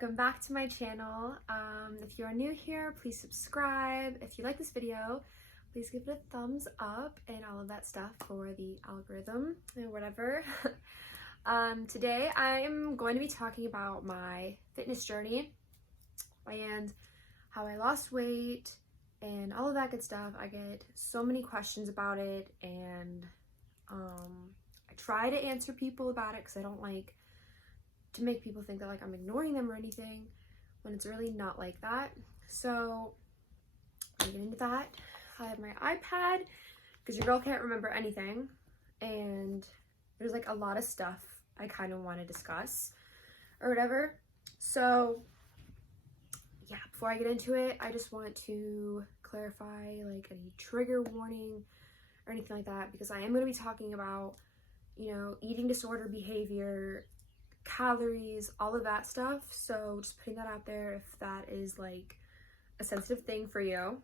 welcome back to my channel. If you are new here, please subscribe. If you like this video, please give it a thumbs up and all of that stuff for the algorithm or whatever. Today I'm going to be talking about my fitness journey and how I lost weight and all of that good stuff. I get so many questions about it, and I try to answer people about it because I don't like to make people think that like I'm ignoring them or anything, when it's really not like that. So I'm getting into that. I have my iPad because your girl can't remember anything, and there's like a lot of stuff I kind of want to discuss or whatever. So yeah, before I get into it, I just want to clarify like any trigger warning or anything like that, because I am going to be talking about, you know, eating disorder behavior, calories, all of that stuff. So just putting that out there if that is like a sensitive thing for you.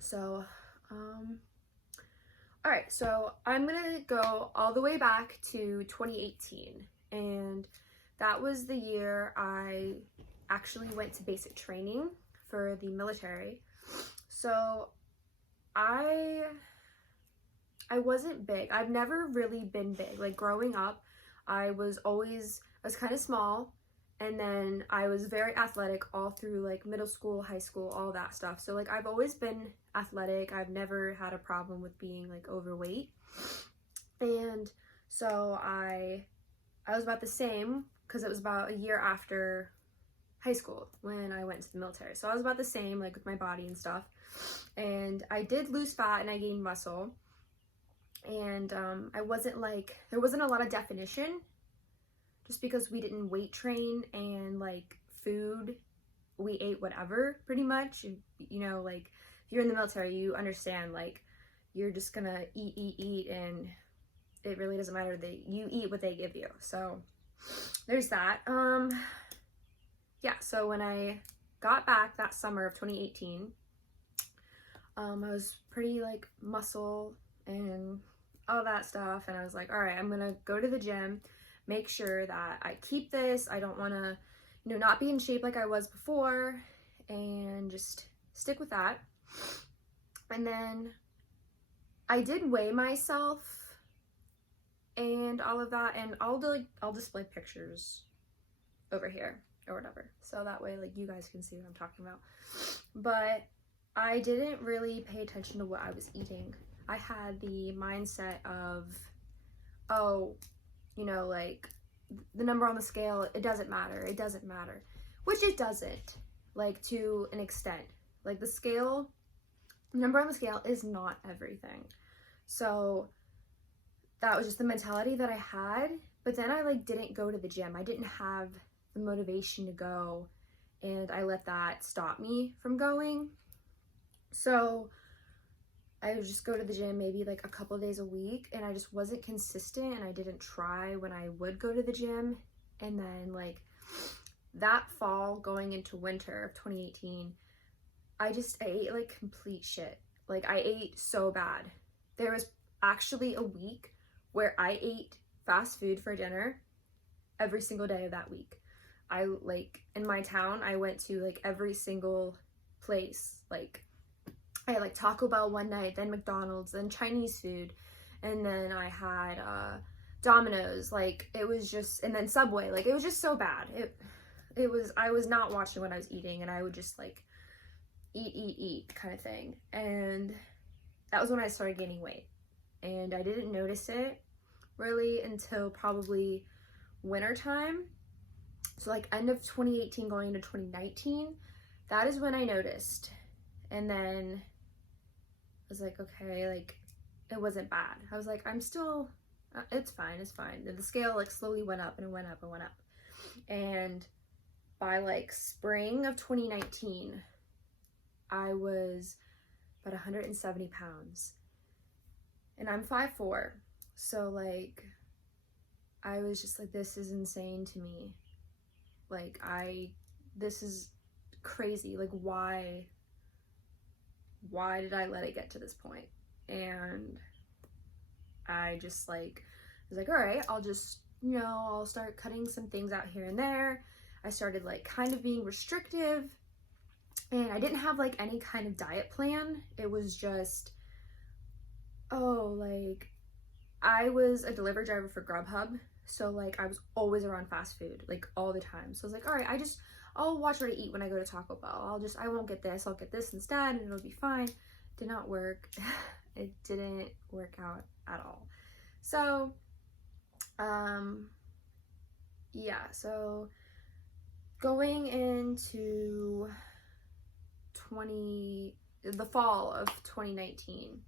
So all right, so I'm gonna go all the way back to 2018, and that was the year I actually went to basic training for the military. So I wasn't big. I've never really been big. Like growing up, I was kind of small, and then I was very athletic all through like middle school, high school, all that stuff. So like I've always been athletic. I've never had a problem with being like overweight. And so I was about the same, because it was about a year after high school when I went to the military. So I was about the same like with my body and stuff. And I did lose fat and I gained muscle. And I wasn't like, there wasn't a lot of definition, just because we didn't weight train, and like food, we ate whatever pretty much. And, you know, like if you're in the military, you understand like you're just gonna eat, and it really doesn't matter that you eat what they give you. So there's that. Yeah, so when I got back that summer of 2018, I was pretty like muscle and all that stuff, and I was like, all right, I'm gonna go to the gym, make sure that I keep this. I don't want to, you know, not be in shape like I was before, and just stick with that. And then I did weigh myself and all of that, and I'll display pictures over here or whatever, so that way like you guys can see what I'm talking about. But I didn't really pay attention to what I was eating. I had the mindset of, oh, you know, like the number on the scale, it doesn't matter, which it doesn't, like to an extent. Like the number on the scale is not everything. So that was just the mentality that I had. But then I like didn't go to the gym. I didn't have the motivation to go, and I let that stop me from going. So I would just go to the gym maybe like a couple of days a week, and I just wasn't consistent, and I didn't try when I would go to the gym. And then like that fall going into winter of 2018, I ate like complete shit. Like I ate so bad. There was actually a week where I ate fast food for dinner every single day of that week. I like in my town, I went to like every single place. Like I had like Taco Bell one night, then McDonald's, then Chinese food, and then I had Domino's. Like it was just, and then Subway. Like it was just so bad. I was not watching what I was eating, and I would just like eat kind of thing. And that was when I started gaining weight, and I didn't notice it really until probably winter time. So like end of 2018 going into 2019, that is when I noticed. And then I was like, okay, like it wasn't bad. I was like, I'm still, it's fine. The scale like slowly went up and it went up and went up. And by like spring of 2019, I was about 170 pounds. And I'm 5'4". So like, I was just like, this is insane to me. Like this is crazy. Like why did I let it get to this point? And I just like was like, all right, I'll just, you know, I'll start cutting some things out here and there. I started like kind of being restrictive, and I didn't have like any kind of diet plan. It was just, oh, like I was a delivery driver for Grubhub, so like I was always around fast food like all the time. So I was like, all right, I'll watch what I eat when I go to Taco Bell. I won't get this, I'll get this instead and it'll be fine. Did not work. It didn't work out at all. So yeah, so going into the fall of 2019,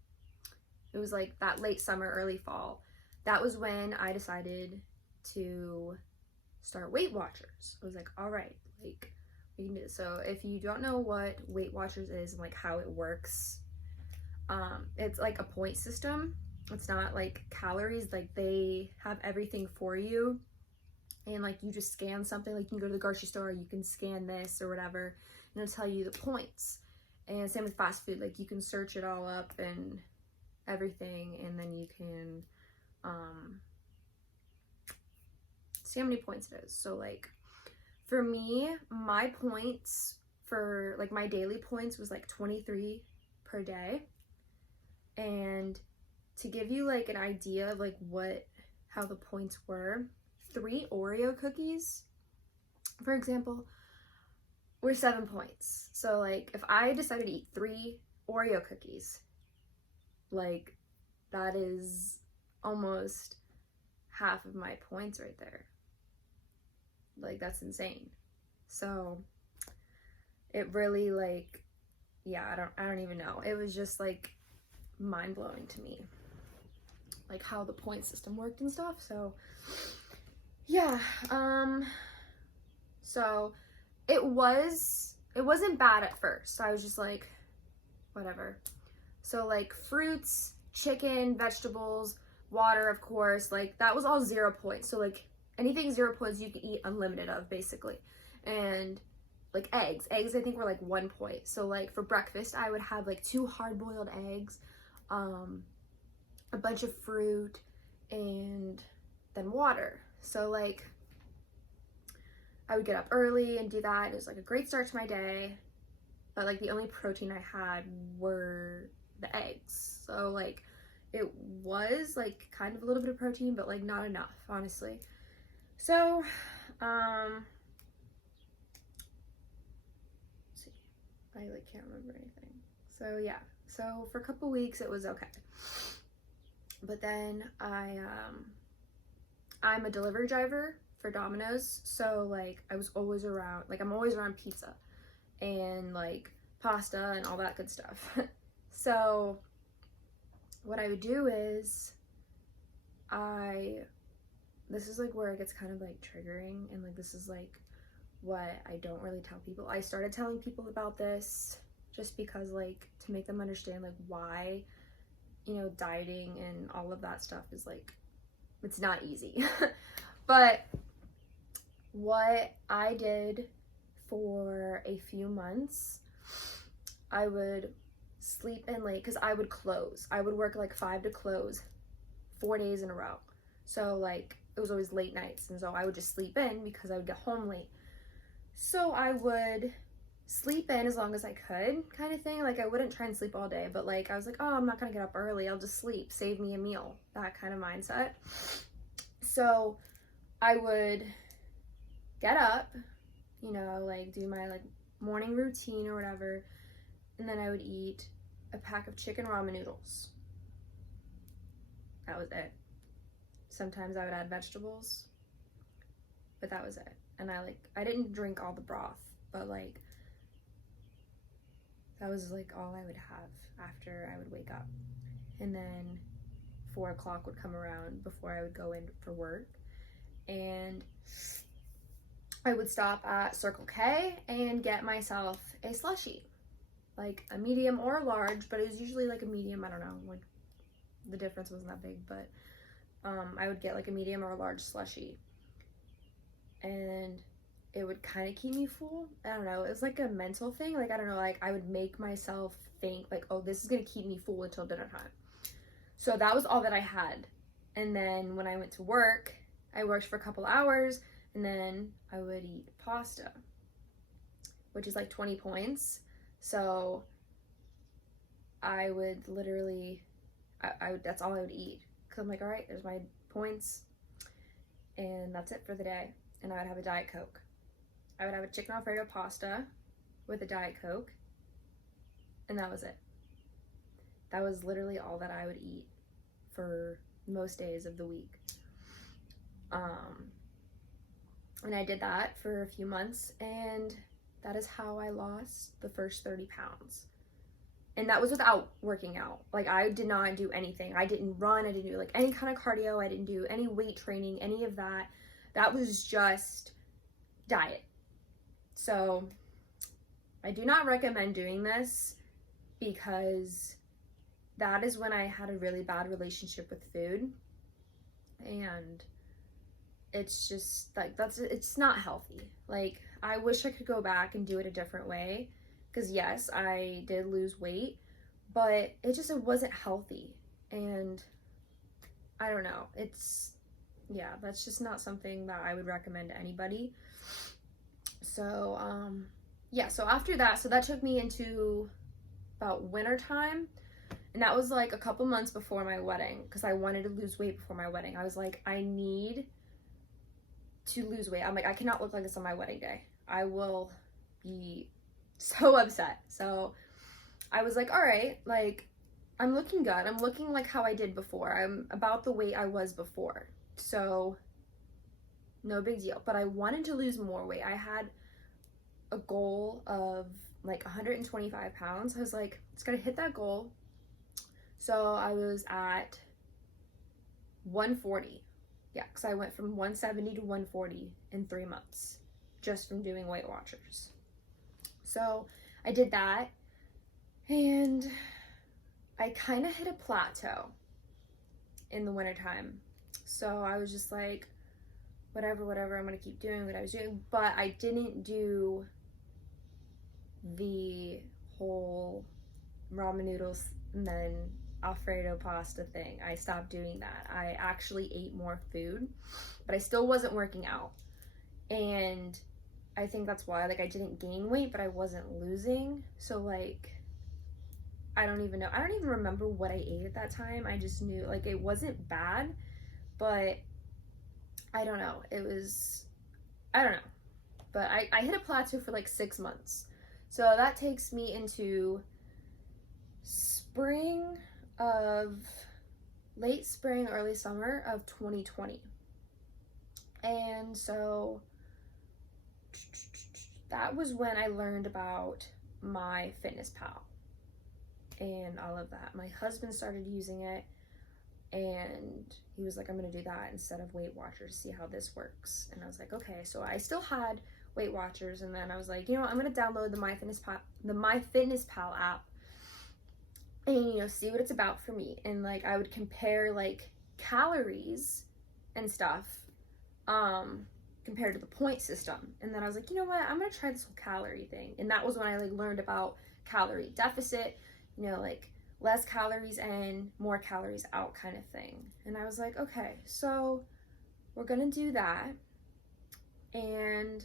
it was like that late summer, early fall, that was when I decided to start Weight Watchers. I was like, all right, like we can do this. So if you don't know what Weight Watchers is and like how it works, it's like a point system. It's not like calories, like they have everything for you, and like you just scan something, like you can go to the grocery store, you can scan this or whatever, and it'll tell you the points. And same with fast food, like you can search it all up and everything, and then you can see how many points it is. So like for me, my points for like my daily points was like 23 per day. And to give you like an idea of like how the points were, 3 Oreo cookies, for example, were 7 points. So like if I decided to eat 3 Oreo cookies, like that is almost half of my points right there. Like that's insane. So it really like, yeah, I don't even know. It was just like mind-blowing to me, like how the point system worked and stuff. So yeah, so it wasn't bad at first. I was just like, whatever. So like fruits, chicken, vegetables, water, of course, like that was all 0 points. So like anything 0 points you can eat unlimited of, basically. And like eggs I think were like 1 point. So like for breakfast I would have like 2 hard-boiled eggs, a bunch of fruit, and then water. So like I would get up early and do that. It was like a great start to my day, but like the only protein I had were the eggs. So like it was like kind of a little bit of protein, but like not enough, honestly. So let's see, I like can't remember anything. So yeah, so for a couple weeks it was okay, but then I'm a delivery driver for Domino's, so like I was always around, like I'm always around pizza and like pasta and all that good stuff. So what I would do is this is like where it gets kind of like triggering, and like this is like what I don't really tell people. I started telling people about this just because like to make them understand like why, you know, dieting and all of that stuff is like, it's not easy. But what I did for a few months, I would sleep in late because I would close. I would work like 5 to close 4 days in a row. So like it was always late nights, and so I would just sleep in because I would get home late. So I would sleep in as long as I could, kind of thing. Like I wouldn't try and sleep all day, but like I was like, oh, I'm not gonna get up early, I'll just sleep, save me a meal, that kind of mindset. So I would get up, you know, like do my like morning routine or whatever, and then I would eat a pack of chicken ramen noodles. That was it. Sometimes I would add vegetables, but that was it. And I didn't drink all the broth, but like that was like all I would have after I would wake up. And then 4 o'clock would come around before I would go in for work, and I would stop at Circle K and get myself a slushie, like a medium or a large, but it was usually like a medium. I don't know, like the difference wasn't that big, but I would get like a medium or a large slushie, and it would kind of keep me full. I don't know, it was like a mental thing. Like I don't know, like I would make myself think like, oh, this is gonna keep me full until dinner time. So that was all that I had. And then when I went to work, I worked for a couple hours, And then I would eat pasta, which is like 20 points. So I would literally, that's all I would eat. Because I'm like, all right, there's my points. And that's it for the day. And I would have a Diet Coke. I would have a chicken Alfredo pasta with a Diet Coke. And that was it. That was literally all that I would eat for most days of the week. And I did that for a few months, and that is how I lost the first 30 pounds. And that was without working out. Like, I did not do anything. I didn't run. I didn't do like any kind of cardio. I didn't do any weight training, any of that. That was just diet. So I do not recommend doing this, because that is when I had a really bad relationship with food. And it's just like, it's not healthy. Like, I wish I could go back and do it a different way, because yes, I did lose weight, but it wasn't healthy. And I don't know, that's just not something that I would recommend to anybody. So so after that, so that took me into about winter time. And that was like a couple months before my wedding, because I wanted to lose weight before my wedding. I was like, I need to lose weight. I'm like, I cannot look like this on my wedding day. I will be so upset. So I was like, all right, like, I'm looking good. I'm looking like how I did before. I'm about the weight I was before. So no big deal. But I wanted to lose more weight. I had a goal of like 125 pounds. I was like, it's gotta hit that goal. So I was at 140. Yeah, because I went from 170 to 140 in 3 months, just from doing Weight Watchers. So I did that, and I kind of hit a plateau in the wintertime. So I was just like, whatever, I'm gonna keep doing what I was doing. But I didn't do the whole ramen noodles and then Alfredo pasta thing. I stopped doing that. I actually ate more food, but I still wasn't working out. And I think that's why, like, I didn't gain weight, but I wasn't losing. So, like, I don't even know. I don't even remember what I ate at that time. I just knew, like, it wasn't bad, but I don't know. I don't know. But I hit a plateau for like 6 months. So that takes me into late spring, early summer of 2020. And so that was when I learned about MyFitnessPal and all of that. My husband started using it, and he was like, I'm gonna do that instead of Weight Watchers, see how this works. And I was like, okay. So I still had Weight Watchers, and then I was like, you know what, I'm gonna download the MyFitnessPal app, and, you know, see what it's about for me. And like, I would compare like calories and stuff compared to the point system. And then I was like, you know what, I'm gonna try this whole calorie thing. And that was when I like learned about calorie deficit, you know, like less calories in, more calories out kind of thing. And I was like, okay, so we're gonna do that. And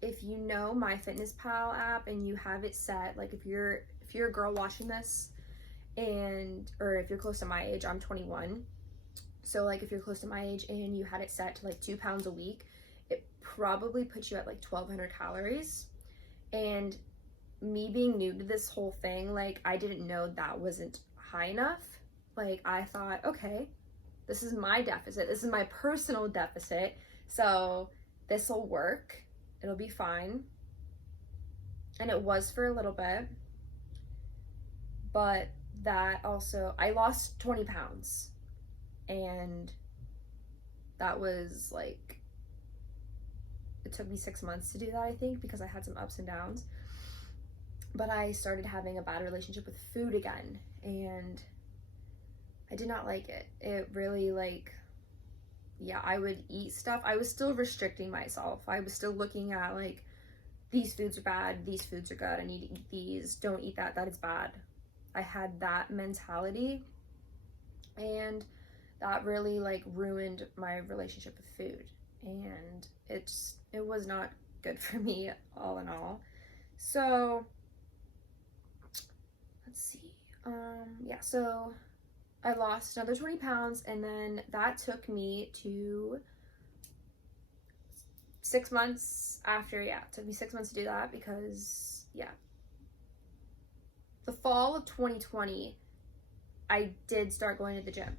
if you know MyFitnessPal app and you have it set, like if you're a girl watching this, or if you're close to my age, I'm 21. So like if you're close to my age and you had it set to like 2 pounds a week, it probably puts you at like 1,200 calories. And me being new to this whole thing, like I didn't know that wasn't high enough. Like I thought, okay, this is my deficit. This is my personal deficit. So this will work. It'll be fine. And it was for a little bit. But that also, I lost 20 pounds. And that was like, it took me 6 months to do that, I think, because I had some ups and downs. But I started having a bad relationship with food again, and I did not like it. It really, like, yeah, I would eat stuff. I was still restricting myself. I was still looking at, like, these foods are bad, these foods are good, I need to eat these, don't eat that, that is bad. I had that mentality, and that really, like, ruined my relationship with food. and it was not good for me all in all. So let's see. Yeah, so I lost another 20 pounds, and then that took me to 6 months after. Yeah, it took me 6 months to do that because, yeah. The fall of 2020, I did start going to the gym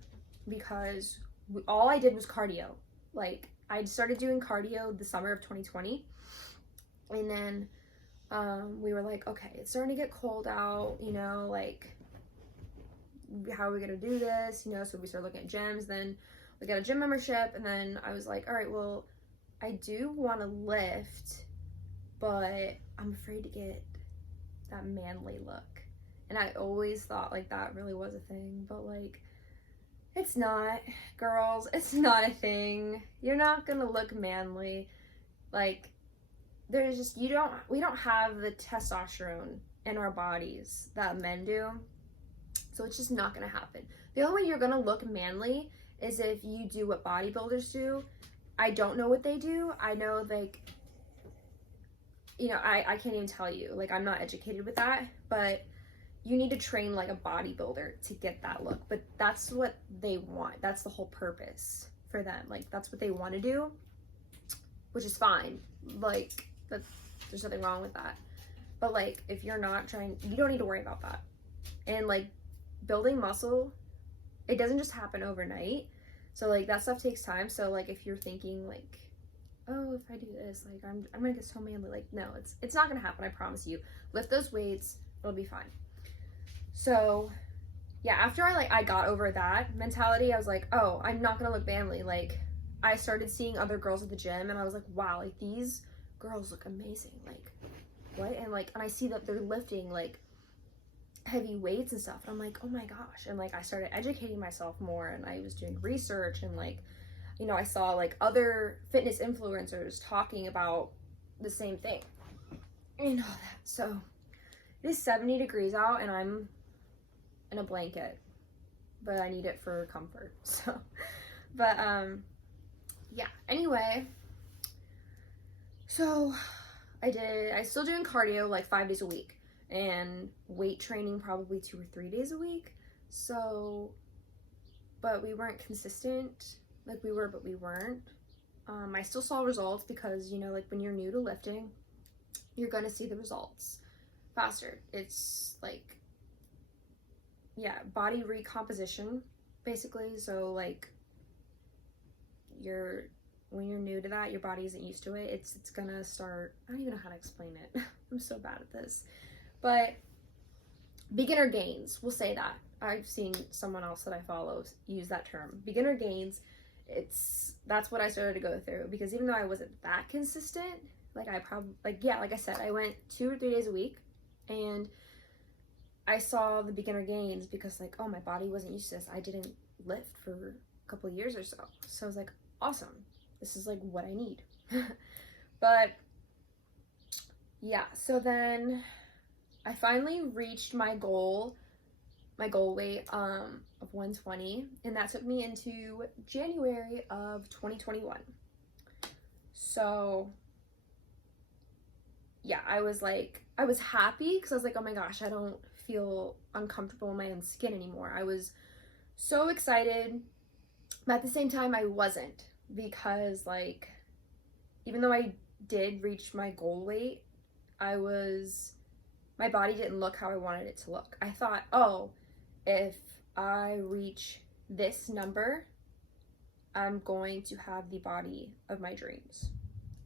because all I did was cardio. Like, I started doing cardio the summer of 2020, and then we were like, okay, it's starting to get cold out, you know, like, how are we gonna do this, you know? So we started looking at gyms. Then we got a gym membership, and then I was like, all right, well, I do want to lift, but I'm afraid to get that manly look. And I always thought like that really was a thing, but like, it's not, girls, it's not a thing. You're not gonna look manly. Like, there's just, we don't have the testosterone in our bodies that men do. So it's just not gonna happen. The only way you're gonna look manly is if you do what bodybuilders do. I don't know what they do. I know, like, you know, I can't even tell you. Like, I'm not educated with that, but you need to train like a bodybuilder to get that look. But that's what they want. That's the whole purpose for them. Like, that's what they want to do, which is fine. Like, there's nothing wrong with that. But like, if you're not trying, you don't need to worry about that. And like, building muscle, it doesn't just happen overnight. So like, that stuff takes time. So like, if you're thinking like, oh, if I do this, like, I'm gonna get so manly, like, no, it's not gonna happen. I promise you. Lift those weights, it'll be fine. So yeah, after I got over that mentality, I was like, oh, I'm not gonna look manly. Like, I started seeing other girls at the gym, and I was like, wow, like, these girls look amazing. Like, what? And like, and I see that they're lifting like heavy weights and stuff, and I'm like, oh my gosh. And like, I started educating myself more, and I was doing research, and like, you know, I saw like other fitness influencers talking about the same thing and all that. So it is 70 degrees out, and I'm in a blanket, but I need it for comfort. So, but yeah, anyway, so I still doing cardio like 5 days a week, and weight training probably 2 or 3 days a week. So, but we weren't consistent. Like, we were, but we weren't. I still saw results because, you know, like, when you're new to lifting, you're gonna see the results faster. It's like, yeah, body recomposition, basically. So like, when you're new to that, your body isn't used to it. It's gonna start, I don't even know how to explain it. I'm so bad at this. But beginner gains, we'll say that. I've seen someone else that I follow use that term. Beginner gains, that's what I started to go through, because even though I wasn't that consistent, like, I probably, like, yeah, like I said, I went 2 or 3 days a week, and I saw the beginner gains because, like, oh, my body wasn't used to this. I didn't lift for a couple of years or so. So I was like, awesome. This is like what I need. But yeah, so then I finally reached my goal weight of 120, and that took me into January of 2021. So yeah, I was happy because I was like, oh my gosh, I don't feel uncomfortable in my own skin anymore. I was so excited, but at the same time I wasn't, because like, even though I did reach my goal weight, my body didn't look how I wanted it to look. I thought, oh, if I reach this number, I'm going to have the body of my dreams,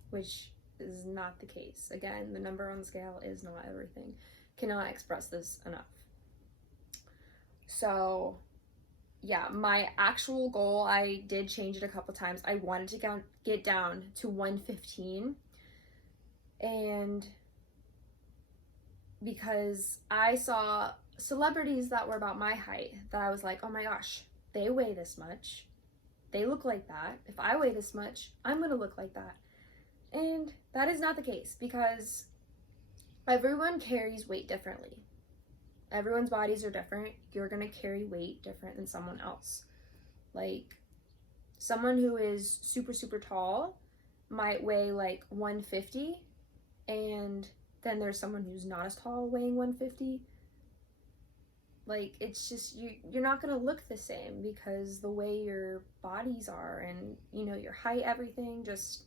which is not the case. Again, the number on the scale is not everything. Cannot express this enough. So yeah, my actual goal, I did change it a couple times. I wanted to get down to 115, and because I saw celebrities that were about my height that I was like, oh my gosh, they weigh this much, they look like that. If I weigh this much, I'm gonna look like that. And that is not the case, because everyone carries weight differently. Everyone's bodies are different. You're gonna carry weight different than someone else. Like, someone who is super, super tall might weigh like 150, and then there's someone who's not as tall weighing 150. Like, it's just, you're not gonna look the same because the way your bodies are and, you know, your height, everything, just,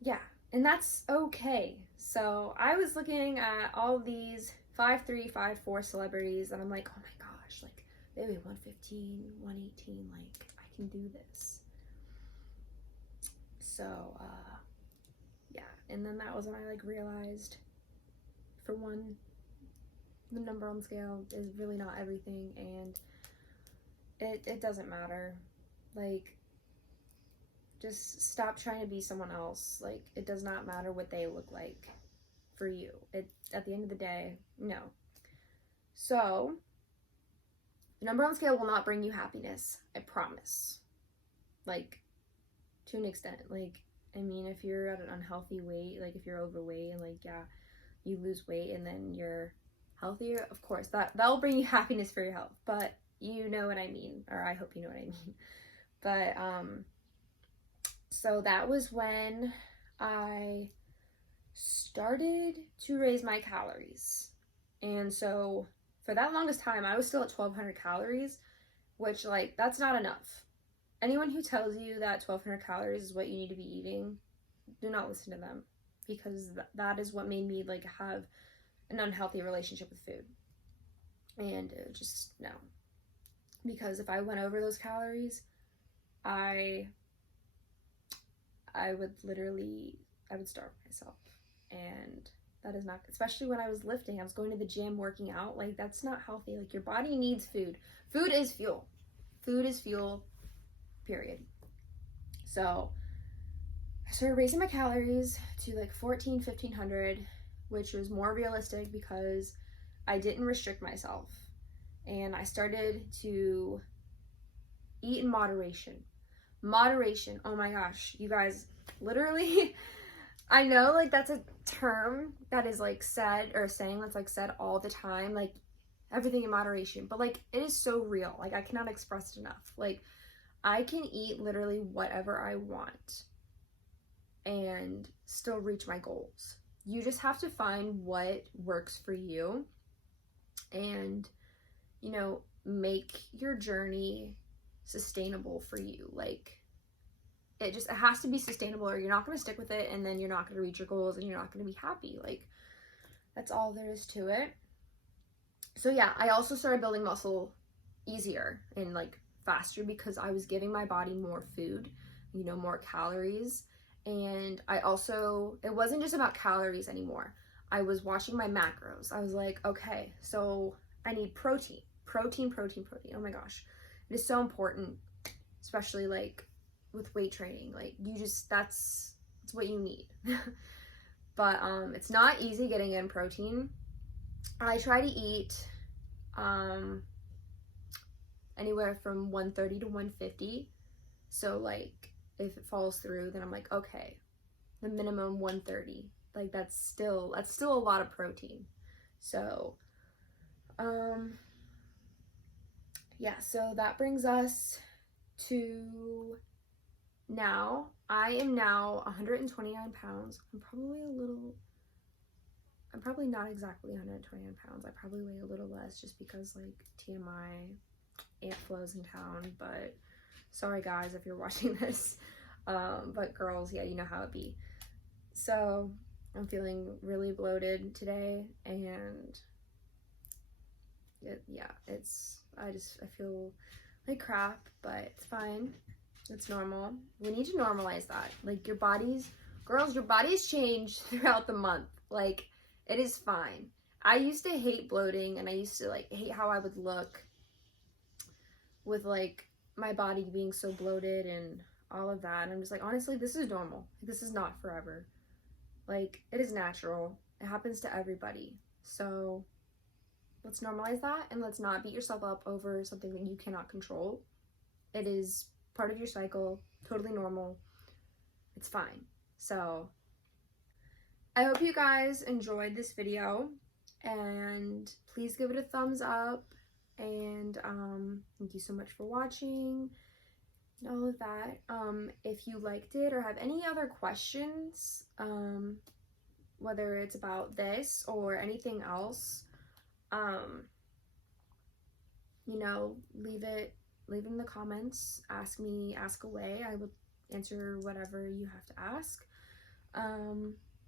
yeah. And that's okay. So I was looking at all these 5'3", 5'4" celebrities, and I'm like, oh my gosh, like, they weigh 115, 118, like, I can do this. So, yeah. And then that was when I, like, realized, for one, the number on the scale is really not everything, and it doesn't matter. Like, just stop trying to be someone else. Like, it does not matter what they look like for you. At the end of the day, no. So, the number on the scale will not bring you happiness, I promise. Like, to an extent. Like, I mean, if you're at an unhealthy weight, like if you're overweight and like, yeah, you lose weight and then you're healthier, of course, that'll bring you happiness for your health, but you know what I mean, or I hope you know what I mean. But so that was when I started to raise my calories. And so for that longest time, I was still at 1,200 calories, which, like, that's not enough. Anyone who tells you that 1,200 calories is what you need to be eating, do not listen to them, because that is what made me, like, have an unhealthy relationship with food. And just, no. Because if I went over those calories, I would starve myself. And that is not, especially when I was lifting, I was going to the gym, working out, like, that's not healthy. Like, your body needs food. Food is fuel. Food is fuel, period. So I started raising my calories to like 1,500, which was more realistic because I didn't restrict myself. And I started to eat in moderation. Moderation, oh my gosh, you guys, literally, I know, like, that's a term that is, like, said, or saying that's, like, said all the time, like, everything in moderation, but, like, it is so real. Like, I cannot express it enough. Like, I can eat literally whatever I want and still reach my goals. You just have to find what works for you and, you know, make your journey sustainable for you. Like, it has to be sustainable, or you're not going to stick with it, and then you're not going to reach your goals and you're not going to be happy. Like, that's all there is to it. So yeah, I also started building muscle easier and, like, faster because I was giving my body more food, you know, more calories. And I also, it wasn't just about calories anymore. I was watching my macros. I was like, okay, so I need protein. Oh my gosh. It is so important, especially, like, with weight training. Like, you just, that's what you need. But it's not easy getting in protein. I try to eat anywhere from 130 to 150. So, like, if it falls through, then I'm like, okay, the minimum 130. Like, that's still a lot of protein. So, yeah, so that brings us to now. I am now 129 pounds. I'm probably not exactly 129 pounds. I probably weigh a little less just because, like, TMI, Aunt Flo's in town, but sorry guys if you're watching this. But girls, yeah, you know how it be. So I'm feeling really bloated today, and I feel like crap, but it's fine. It's normal. We need to normalize that. Like, your bodies change throughout the month. Like, it is fine. I used to hate bloating, and I used to, like, hate how I would look with, like, my body being so bloated and all of that. And I'm just like, honestly, this is normal. This is not forever. Like, it is natural. It happens to everybody. So let's normalize that, and let's not beat yourself up over something that you cannot control. It is part of your cycle, totally normal. It's fine. So I hope you guys enjoyed this video, and please give it a thumbs up, and thank you so much for watching. all of that. If you liked it or have any other questions, whether it's about this or anything else, you know, leave it in the comments. Ask away. I will answer whatever you have to ask.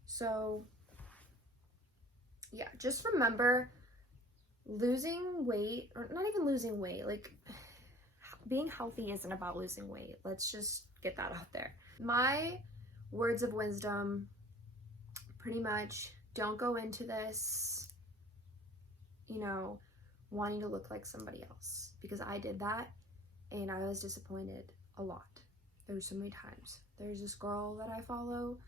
So yeah, just remember, losing weight, or not even losing weight, like being healthy isn't about losing weight. Let's just get that out there. My words of wisdom, pretty much, don't go into this, you know, wanting to look like somebody else, because I did that and I was disappointed a lot. There's so many times. There's this girl that I follow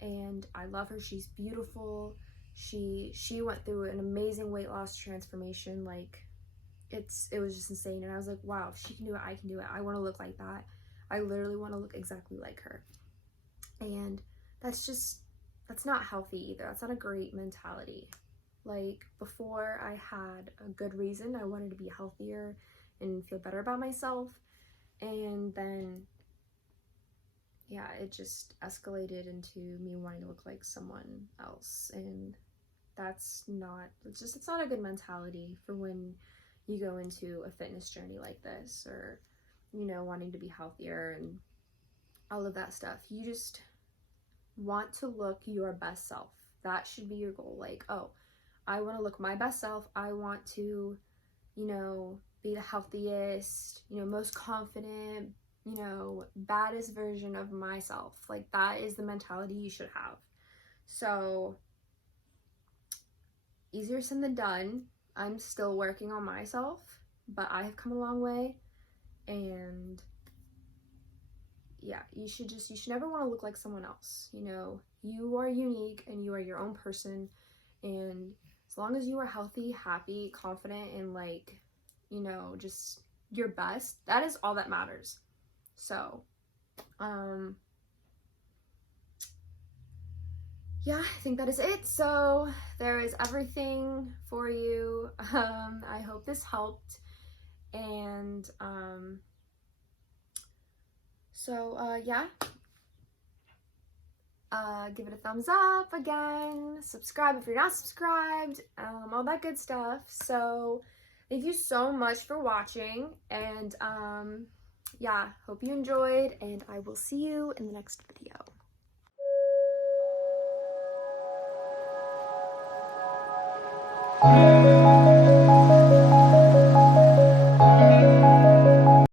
and I love her. She's beautiful. She went through an amazing weight loss transformation. Like, it was just insane. And I was like, wow, if she can do it, I can do it. I want to look like that. I literally want to look exactly like her. And that's not healthy either. That's not a great mentality. Like, before, I had a good reason. I wanted to be healthier and feel better about myself. And then, yeah, it just escalated into me wanting to look like someone else. And it's not a good mentality for when you go into a fitness journey like this, or, you know, wanting to be healthier and all of that stuff. You just want to look your best self. That should be your goal. Like, oh, I want to look my best self. I want to, you know, be the healthiest, you know, most confident, you know, baddest version of myself. Like, that is the mentality you should have. So, easier said than done. I'm still working on myself, but I have come a long way. And yeah, you should never want to look like someone else. You know, you are unique and you are your own person. And as long as you are healthy, happy, confident, and, like, you know, just your best, that is all that matters. So, yeah, I think that is it. So there is everything for you. I hope this helped. And yeah, give it a thumbs up again, subscribe if you're not subscribed, all that good stuff. So thank you so much for watching, and yeah, hope you enjoyed, and I will see you in the next video.